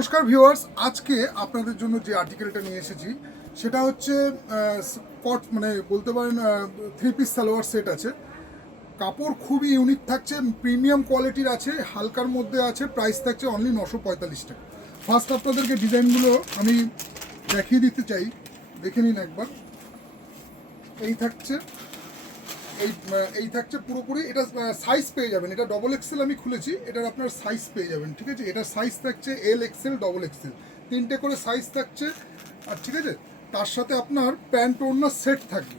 নমস্কার ভিউয়ার্স, আজকে আপনাদের জন্য যে আর্টিকেলটা নিয়ে এসেছি, সেটা হচ্ছে স্পট মানে বলতে পারেন থ্রি পিস সালোয়ার সেট আছে। কাপড় খুবই ইউনিক থাকছে প্রিমিয়াম কোয়ালিটির আছে, হালকার মধ্যে আছে প্রাইস থাকছে অনলি নশো পঁয়তাল্লিশ টাকা। ফার্স্ট আপনাদেরকে ডিজাইনগুলো আমি দেখিয়ে দিতে চাই, দেখে নিন একবার। এই থাকছে। এই এই থাকছে পুরোপুরি, এটা সাইজ পেয়ে যাবেন। এটা ডবল এক্সেল আমি খুলেছি, এটার আপনার সাইজ পেয়ে যাবেন, ঠিক আছে? এটার সাইজ থাকছে এল এক্সেল ডবল এক্সেল তিনটে করে সাইজ থাকছে, আর ঠিক আছে? তার সাথে আপনার প্যান্ট ওড়না সেট থাকবে।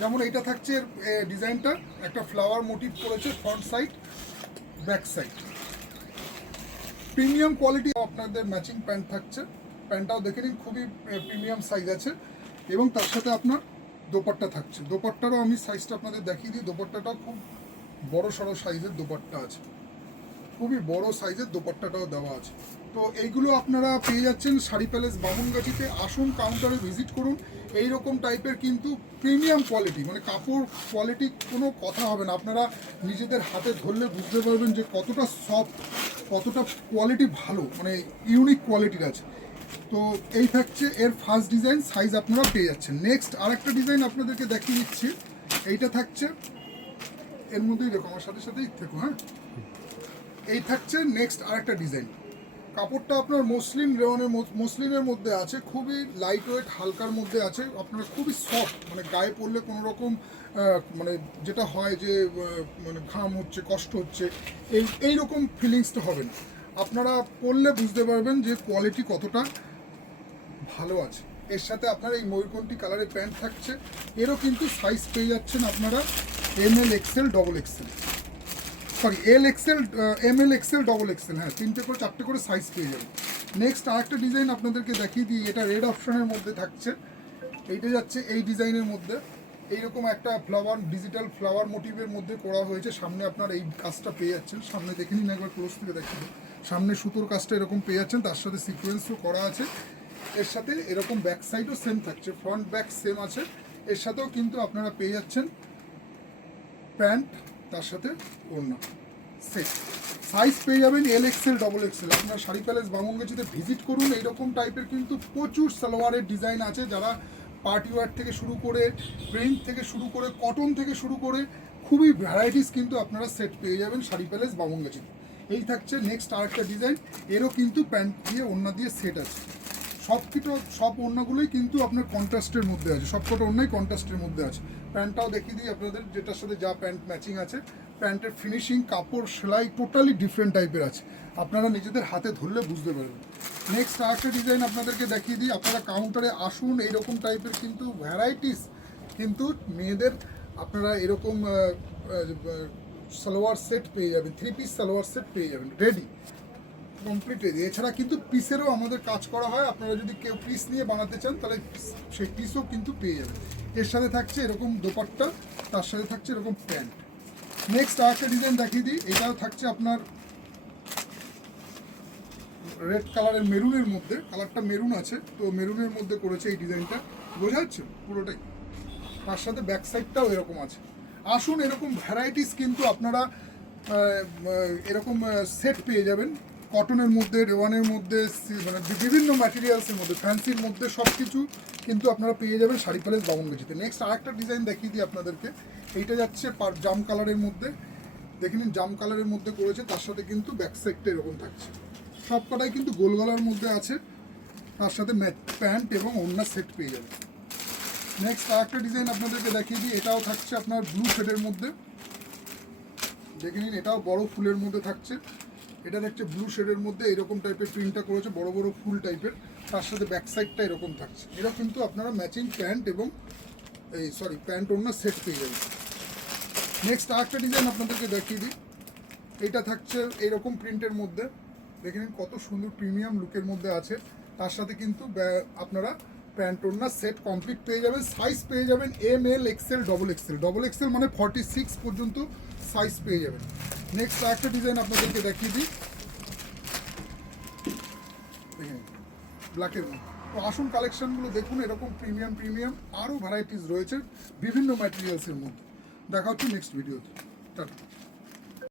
যেমন এটা থাকছে এর ডিজাইনটা একটা ফ্লাওয়ার মোটিভ করেছে front side back side premium quality আপনাদের ম্যাচিং প্যান্ট থাকছে। প্যান্টটাও দেখে নিন, খুবই প্রিমিয়াম সাইজ আছে। এবং তার সাথে আপনার দোপাট্টা থাকছে। দোপাট্টারও আমি সাইজটা আপনাদের দেখিয়ে দিই। দোপাট্টাটাও খুব বড় সড়ো সাইজের দোপাট্টা আছে। খুবই বড় সাইজের দোপাট্টাটাও দেওয়া আছে। তো এইগুলো আপনারা পেয়ে যাচ্ছেন শাড়ি প্যালেস বামুনগাছিতে। আসুন কাউন্টারে ভিজিট করুন। এই রকম টাইপের কিন্তু প্রিমিয়াম কোয়ালিটি মানে কাপড় কোয়ালিটি কোনো কথা হবে না। আপনারা নিজেদের হাতে ধরলে বুঝতে পারবেন যে কতটা সফট কতটা কোয়ালিটি ভালো মানে ইউনিক কোয়ালিটির আছে। তো এই থাকছে এর ফার্স্ট ডিজাইন সাইজ আপনারা পেয়ে যাচ্ছেন। নেক্সট আরেকটা ডিজাইন আপনাদেরকে দেখিয়ে দিচ্ছি। এইটা থাকছে, এর মধ্যেই দেখো, আমার সাথে সাথেই থেকো হ্যাঁ? এই থাকছে নেক্সট আরেকটা ডিজাইন কাপড়টা আপনার মসলিন রেওয়ানের মসলিনের মধ্যে আছে, খুবই লাইট ওয়েট হালকার মধ্যে আছে। আপনার খুবই সফট মানে গায়ে পরলে কোনো রকম মানে যেটা হয় যে মানে ঘাম হচ্ছে, কষ্ট হচ্ছে, এই এইরকম ফিলিংসটা হবে না। আপনারা পরলে বুঝতে পারবেন যে কোয়ালিটি কতটা ভালো আছে। এর সাথে আপনার এই ময়ূরকণ্ঠী কালারের প্যান্ট থাকছে। এরও কিন্তু সাইজ পেয়ে যাচ্ছেন আপনারা M L XL double XL sorry L XL M L XL double XL হ্যাঁ তিনটে করে চারটে করে সাইজ পেয়ে যাবেন। নেক্সট আরেকটা ডিজাইন আপনাদেরকে দেখিয়ে দিই, এটা রেড অপশনের মধ্যে থাকছে। এইটা যাচ্ছে এই ডিজাইনের মধ্যে। এইরকম একটা ফ্লাওয়ার ডিজিটাল ফ্লাওয়ার মোটিভের মধ্যে করা হয়েছে। সামনে আপনার এই কাজটা পেয়ে যাচ্ছেন। সামনে দেখে নিন একবার ক্লোজ থেকে দিই। সামনে সুতোর কাজটা এরকম পেয়ে যাচ্ছেন, তার সাথে সিকোয়েন্সও করা আছে। এর সাথে এরকম ব্যাক সাইডও সেম থাকছে ফ্রন্ট ব্যাক সেম আছে। এর সাথেও কিন্তু আপনারা পেয়ে যাচ্ছেন প্যান্ট তার সাথে ওড়না। সেট সাইজ পেয়ে যাবেন এল এক্সেল ডবল এক্সেল আপনার শাড়ি প্যালেস বামনগাছিতে ভিজিট করুন, এইরকম টাইপের কিন্তু প্রচুর সালোয়ারের ডিজাইন আছে। যারা পার্টি ওয়ার থেকে শুরু করে প্রিন্ট থেকে শুরু করে কটন থেকে শুরু করে, খুবই ভ্যারাইটিস কিন্তু আপনারা সেট পেয়ে যাবেন শাড়ি প্যালেস বামনগাছিতে। এই থাকছে নেক্সট আরেকটা ডিজাইন এরও কিন্তু প্যান্ট দিয়ে ওড়না দিয়ে সেট আছে। সব কিছু সব ওড়নাগুলোই কিন্তু আপনার কন্ট্রাস্টের মধ্যে আছে, সবকটা ওড়নাই কন্ট্রাস্টের মধ্যে আছে। প্যান্টটাও দেখিয়ে দিই আপনাদের, যেটার সাথে যা প্যান্ট ম্যাচিং আছে। প্যান্টের ফিনিশিং কাপড়, সেলাই টোটালি ডিফারেন্ট টাইপের আছে। আপনারা নিজেদের হাতে ধরলে বুঝতে পারবেন। নেক্সট আরেকটা ডিজাইন আপনাদেরকে দেখিয়ে দিই, আপনারা কাউন্টারে আসুন, এইরকম টাইপের কিন্তু ভ্যারাইটিস কিন্তু মেয়েদের, আপনারা এরকম সালোয়ার সেট পেয়ে যাবেন থ্রি পিস সালোয়ার সেট পেয়ে যাবেন রেডি কমপ্লিট রেডি এছাড়া কিন্তু পিসেরও আমাদের কাজ করা হয়, আপনারা যদি কেউ পিস নিয়ে বানাতে চান, তাহলে সেই পিসও কিন্তু পেয়ে যাবেন। এর সাথে থাকছে এরকম দোপাট্টা, তার সাথে থাকছে এরকম প্যান্ট। নেক্সট আরেকটা ডিজাইন দেখিয়ে দিই, এটাও থাকছে আপনার রেড কালারের মেরুনের মধ্যে কালারটা মেরুন আছে, তো মেরুনের মধ্যে করেছে এই ডিজাইনটা বোঝা যাচ্ছে পুরোটাই? তার সাথে ব্যাক সাইডটাও এরকম আছে। আসুন, এরকম ভ্যারাইটিস কিন্তু আপনারা এরকম সেট পেয়ে যাবেন। কটনের মধ্যে রেওয়ানের মধ্যে মানে বিভিন্ন ম্যাটেরিয়ালসের মধ্যে ফ্যান্সির মধ্যে সব কিছু কিন্তু আপনারা পেয়ে যাবেন শাড়ি প্যালেস বামনগাছিতে নেক্সট আরেকটা ডিজাইন দেখিয়ে দিই আপনাদেরকে। এইটা যাচ্ছে পার জাম কালারের মধ্যে। দেখে নিন, জাম কালারের মধ্যে করেছে, তার সাথে কিন্তু ব্যাক সাইডটা এরকম থাকছে। সব কটাই কিন্তু গোল গলার মধ্যে আছে, তার সাথে ম্যাট প্যান্ট এবং অন্য সেট পেয়ে যাবেন। নেক্সট আরেকটা ডিজাইন আপনাদেরকে দেখিয়ে দিই। এটাও থাকছে আপনার ব্লু শেডের মধ্যে। দেখে নিন, এটাও বড় ফুলের মধ্যে থাকছে। এটা দেখছে ব্লু শেডের মধ্যে এরকম টাইপের প্রিন্টটা করেছে, বড় বড় ফুল টাইপের তার সাথে ব্যাক সাইডটা এরকম থাকছে। এটা কিন্তু আপনারা ম্যাচিং প্যান্ট এবং এই সরি প্যান্ট ওড়না সেট পেয়ে যাবেন। নেক্সট আরেকটা ডিজাইন আপনাদেরকে দেখিয়ে দিই। এটা থাকছে এইরকম প্রিন্টের মধ্যে। দেখে নিন কত সুন্দর প্রিমিয়াম লুকের মধ্যে আছে। তার সাথে কিন্তু আপনারা প্যান্ট ওড়না সেট কমপ্লিট পেয়ে যাবেন সাইজ পেয়ে যাবেন M L XL double XL double XL মানে ফর্টি সিক্স পর্যন্ত সাইজ পেয়ে যাবেন। নেক্সট আরেকটা ডিজাইন আপনাদেরকে দেখিয়ে দিই। ব্ল্যাকের তো আসুন কালেকশনগুলো দেখুন, এরকম প্রিমিয়াম প্রিমিয়াম আরও ভ্যারাইটিস রয়েছে বিভিন্ন ম্যাটেরিয়ালসের মধ্যে। দেখা হচ্ছে নেক্সট ভিডিওতে টাটা।